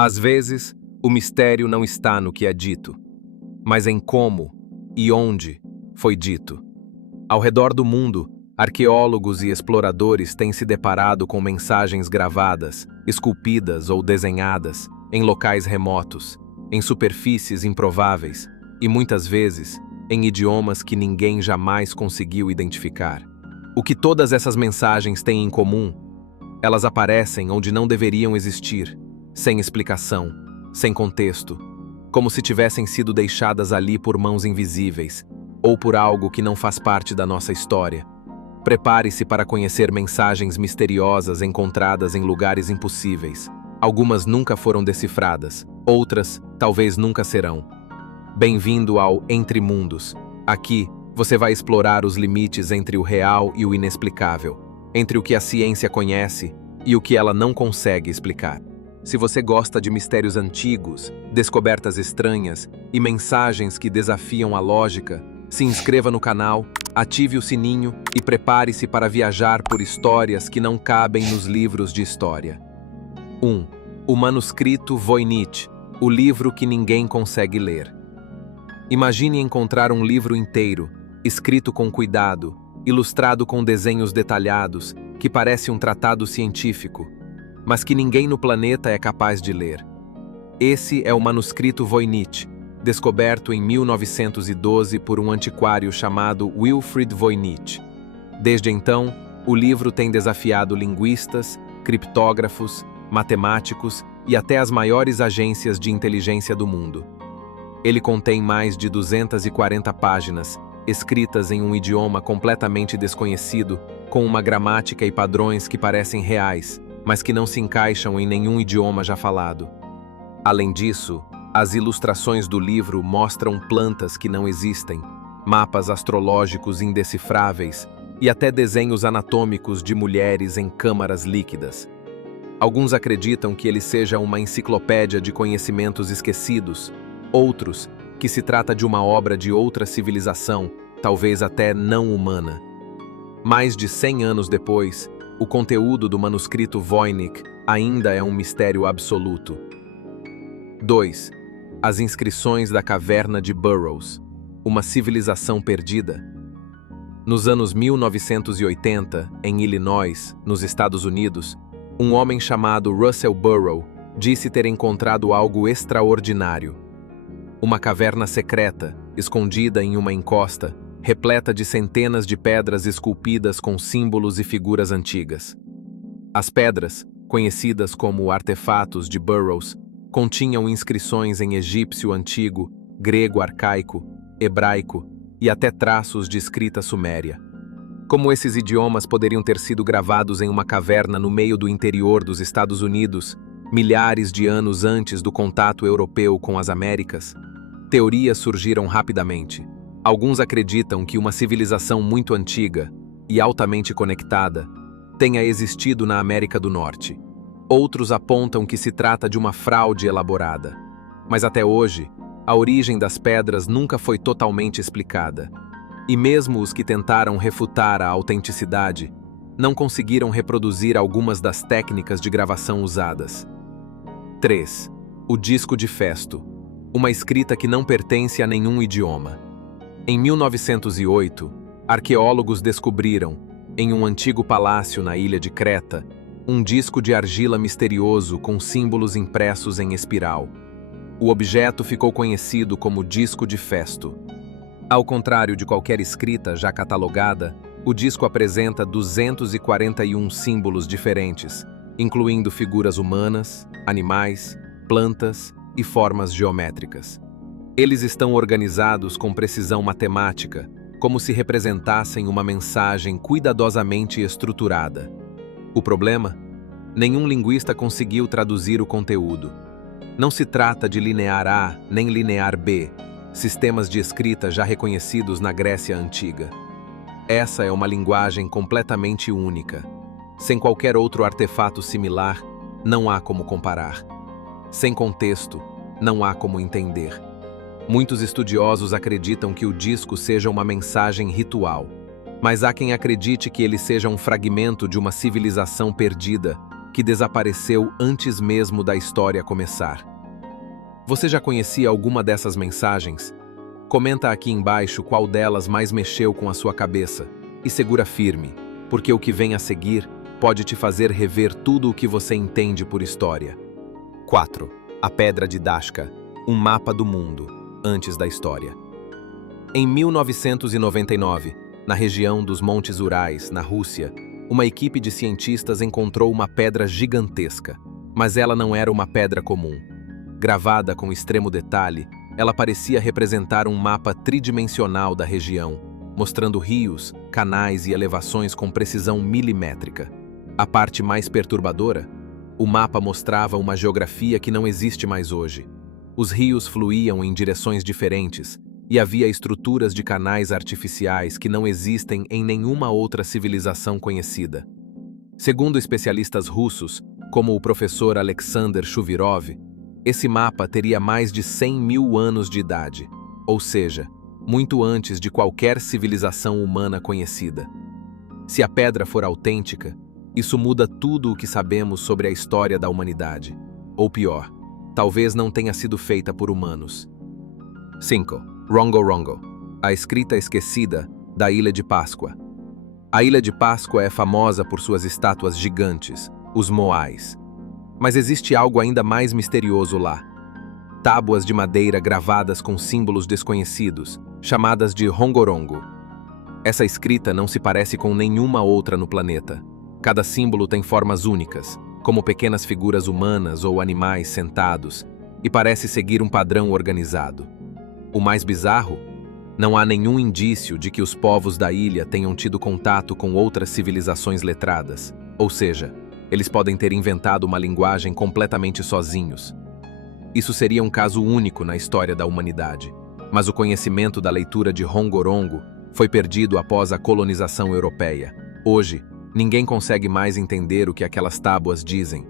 Às vezes, o mistério não está no que é dito, mas em como e onde foi dito. Ao redor do mundo, arqueólogos e exploradores têm se deparado com mensagens gravadas, esculpidas ou desenhadas em locais remotos, em superfícies improváveis e, muitas vezes, em idiomas que ninguém jamais conseguiu identificar. O que todas essas mensagens têm em comum? Elas aparecem onde não deveriam existir, sem explicação, sem contexto, como se tivessem sido deixadas ali por mãos invisíveis, ou por algo que não faz parte da nossa história. Prepare-se para conhecer mensagens misteriosas encontradas em lugares impossíveis. Algumas nunca foram decifradas, outras talvez nunca serão. Bem-vindo ao Entre Mundos. Aqui, você vai explorar os limites entre o real e o inexplicável, entre o que a ciência conhece e o que ela não consegue explicar. Se você gosta de mistérios antigos, descobertas estranhas e mensagens que desafiam a lógica, se inscreva no canal, ative o sininho e prepare-se para viajar por histórias que não cabem nos livros de história. 1. O manuscrito Voynich, o livro que ninguém consegue ler. Imagine encontrar um livro inteiro, escrito com cuidado, ilustrado com desenhos detalhados, que parece um tratado científico, mas que ninguém no planeta é capaz de ler. Esse é o manuscrito Voynich, descoberto em 1912 por um antiquário chamado Wilfrid Voynich. Desde então, o livro tem desafiado linguistas, criptógrafos, matemáticos e até as maiores agências de inteligência do mundo. Ele contém mais de 240 páginas, escritas em um idioma completamente desconhecido, com uma gramática e padrões que parecem reais, mas que não se encaixam em nenhum idioma já falado. Além disso, as ilustrações do livro mostram plantas que não existem, mapas astrológicos indecifráveis e até desenhos anatômicos de mulheres em câmaras líquidas. Alguns acreditam que ele seja uma enciclopédia de conhecimentos esquecidos, outros que se trata de uma obra de outra civilização, talvez até não humana. Mais de 100 anos depois, o conteúdo do manuscrito Voynich ainda é um mistério absoluto. 2. As inscrições da caverna de Burroughs, uma civilização perdida. Nos anos 1980, em Illinois, nos Estados Unidos, um homem chamado Russell Burrough disse ter encontrado algo extraordinário. Uma caverna secreta, escondida em uma encosta, repleta de centenas de pedras esculpidas com símbolos e figuras antigas. As pedras, conhecidas como artefatos de Burroughs, continham inscrições em egípcio antigo, grego arcaico, hebraico e até traços de escrita suméria. Como esses idiomas poderiam ter sido gravados em uma caverna no meio do interior dos Estados Unidos, milhares de anos antes do contato europeu com as Américas? Teorias surgiram rapidamente. Alguns acreditam que uma civilização muito antiga e altamente conectada tenha existido na América do Norte. Outros apontam que se trata de uma fraude elaborada. Mas até hoje, a origem das pedras nunca foi totalmente explicada. E mesmo os que tentaram refutar a autenticidade, não conseguiram reproduzir algumas das técnicas de gravação usadas. 3. O disco de Festo, uma escrita que não pertence a nenhum idioma. Em 1908, arqueólogos descobriram, em um antigo palácio na ilha de Creta, um disco de argila misterioso com símbolos impressos em espiral. O objeto ficou conhecido como disco de Festo. Ao contrário de qualquer escrita já catalogada, o disco apresenta 241 símbolos diferentes, incluindo figuras humanas, animais, plantas e formas geométricas. Eles estão organizados com precisão matemática, como se representassem uma mensagem cuidadosamente estruturada. O problema? Nenhum linguista conseguiu traduzir o conteúdo. Não se trata de linear A nem linear B, sistemas de escrita já reconhecidos na Grécia Antiga. Essa é uma linguagem completamente única. Sem qualquer outro artefato similar, não há como comparar. Sem contexto, não há como entender. Muitos estudiosos acreditam que o disco seja uma mensagem ritual, mas há quem acredite que ele seja um fragmento de uma civilização perdida, que desapareceu antes mesmo da história começar. Você já conhecia alguma dessas mensagens? Comenta aqui embaixo qual delas mais mexeu com a sua cabeça e segura firme, porque o que vem a seguir pode te fazer rever tudo o que você entende por história. 4. A Pedra de Dashka, um mapa do mundo, antes da história. Em 1999, na região dos Montes Urais, na Rússia, uma equipe de cientistas encontrou uma pedra gigantesca, mas ela não era uma pedra comum. Gravada com extremo detalhe, ela parecia representar um mapa tridimensional da região, mostrando rios, canais e elevações com precisão milimétrica. A parte mais perturbadora? O mapa mostrava uma geografia que não existe mais hoje. Os rios fluíam em direções diferentes e havia estruturas de canais artificiais que não existem em nenhuma outra civilização conhecida. Segundo especialistas russos, como o professor Alexander Shuvirov, esse mapa teria mais de 100 mil anos de idade, ou seja, muito antes de qualquer civilização humana conhecida. Se a pedra for autêntica, isso muda tudo o que sabemos sobre a história da humanidade. Ou pior, talvez não tenha sido feita por humanos. 5. Rongorongo, a escrita esquecida da Ilha de Páscoa. A Ilha de Páscoa é famosa por suas estátuas gigantes, os moais. Mas existe algo ainda mais misterioso lá. Tábuas de madeira gravadas com símbolos desconhecidos, chamadas de Rongorongo. Essa escrita não se parece com nenhuma outra no planeta. Cada símbolo tem formas únicas, como pequenas figuras humanas ou animais sentados, e parece seguir um padrão organizado. O mais bizarro? Não há nenhum indício de que os povos da ilha tenham tido contato com outras civilizações letradas, ou seja, eles podem ter inventado uma linguagem completamente sozinhos. Isso seria um caso único na história da humanidade, mas o conhecimento da leitura de Rongorongo foi perdido após a colonização europeia. Hoje, ninguém consegue mais entender o que aquelas tábuas dizem.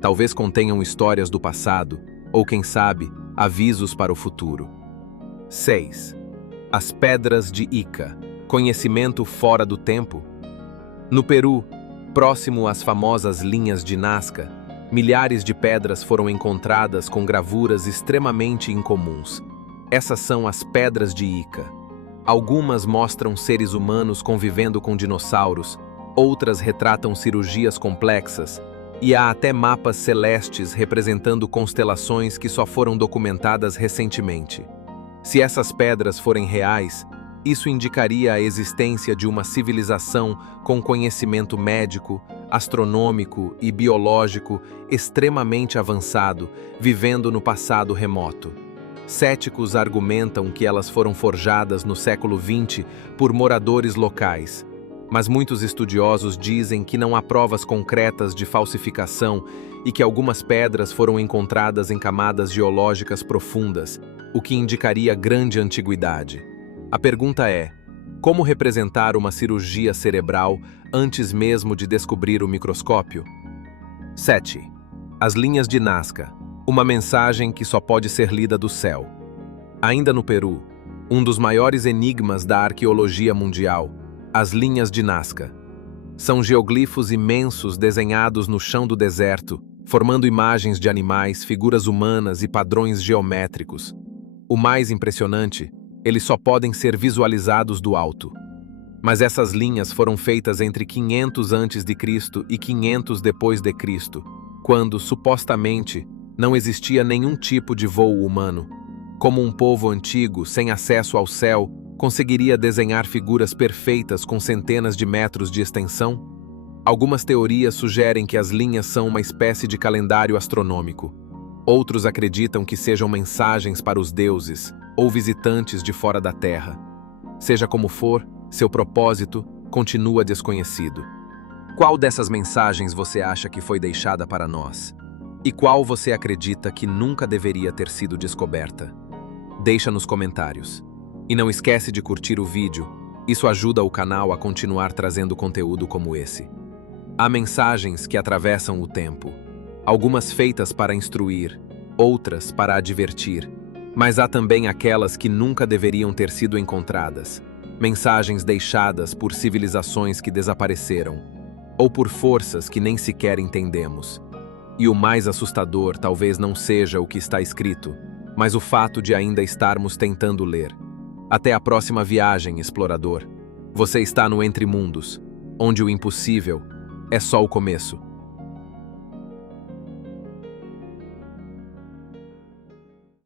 Talvez contenham histórias do passado, ou quem sabe, avisos para o futuro. 6. As Pedras de Ica, conhecimento fora do tempo. No Peru, próximo às famosas linhas de Nazca, milhares de pedras foram encontradas com gravuras extremamente incomuns. Essas são as Pedras de Ica. Algumas mostram seres humanos convivendo com dinossauros, outras retratam cirurgias complexas, e há até mapas celestes representando constelações que só foram documentadas recentemente. Se essas pedras forem reais, isso indicaria a existência de uma civilização com conhecimento médico, astronômico e biológico extremamente avançado, vivendo no passado remoto. Céticos argumentam que elas foram forjadas no século XX por moradores locais, mas muitos estudiosos dizem que não há provas concretas de falsificação e que algumas pedras foram encontradas em camadas geológicas profundas, o que indicaria grande antiguidade. A pergunta é: como representar uma cirurgia cerebral antes mesmo de descobrir o microscópio? 7. As linhas de Nazca, uma mensagem que só pode ser lida do céu. Ainda no Peru, um dos maiores enigmas da arqueologia mundial, as linhas de Nazca. São geoglifos imensos desenhados no chão do deserto, formando imagens de animais, figuras humanas e padrões geométricos. O mais impressionante, eles só podem ser visualizados do alto. Mas essas linhas foram feitas entre 500 a.C. e 500 depois de Cristo, quando, supostamente, não existia nenhum tipo de voo humano. Como um povo antigo, sem acesso ao céu, conseguiria desenhar figuras perfeitas com centenas de metros de extensão? Algumas teorias sugerem que as linhas são uma espécie de calendário astronômico. Outros acreditam que sejam mensagens para os deuses ou visitantes de fora da Terra. Seja como for, seu propósito continua desconhecido. Qual dessas mensagens você acha que foi deixada para nós? E qual você acredita que nunca deveria ter sido descoberta? Deixa nos comentários. E não esquece de curtir o vídeo, isso ajuda o canal a continuar trazendo conteúdo como esse. Há mensagens que atravessam o tempo, algumas feitas para instruir, outras para advertir, mas há também aquelas que nunca deveriam ter sido encontradas, mensagens deixadas por civilizações que desapareceram, ou por forças que nem sequer entendemos. E o mais assustador talvez não seja o que está escrito, mas o fato de ainda estarmos tentando ler. Até a próxima viagem, explorador. Você está no Entre Mundos, onde o impossível é só o começo.